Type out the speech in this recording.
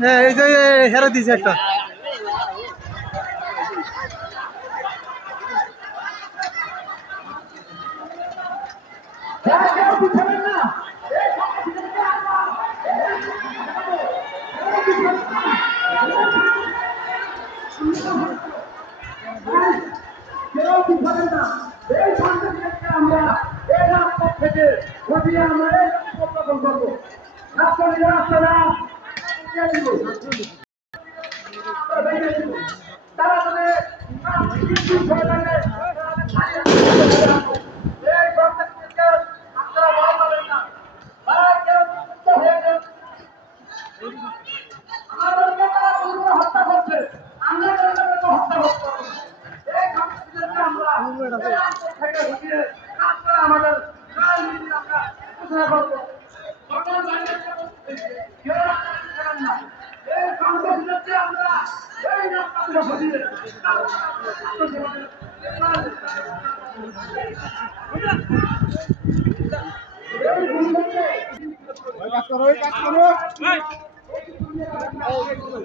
হ্যাঁ এই যে হেরে দিয়েছে একটা। আমরা এই রাজপথ থেকে ঘটিয়ে আমরা এই উত্থাপন করবো। রাষ্ট্ররা তারা যদি এই গণতন্ত্রকে আপনারা ভয় পাবেন না। তারা কেউ মুক্ত হয়ে যান। আমাদেরকে তারা পুরো হত্যা করছে, আমরা তাদেরকে হত্যা করতে পারবো না। এই গণতন্ত্রকে আমরা এই রাজপথ থেকে ঘটিয়ে আপনারা আমাদের রাজনীতি আমরা ঘোষণা করবো। সকল বাহিনীকে বলছি, কেউ আপনারা করেন না। এই গণতন্ত্রকে আমরা এই রাজপথে ঘটিয়ে কাজ করো।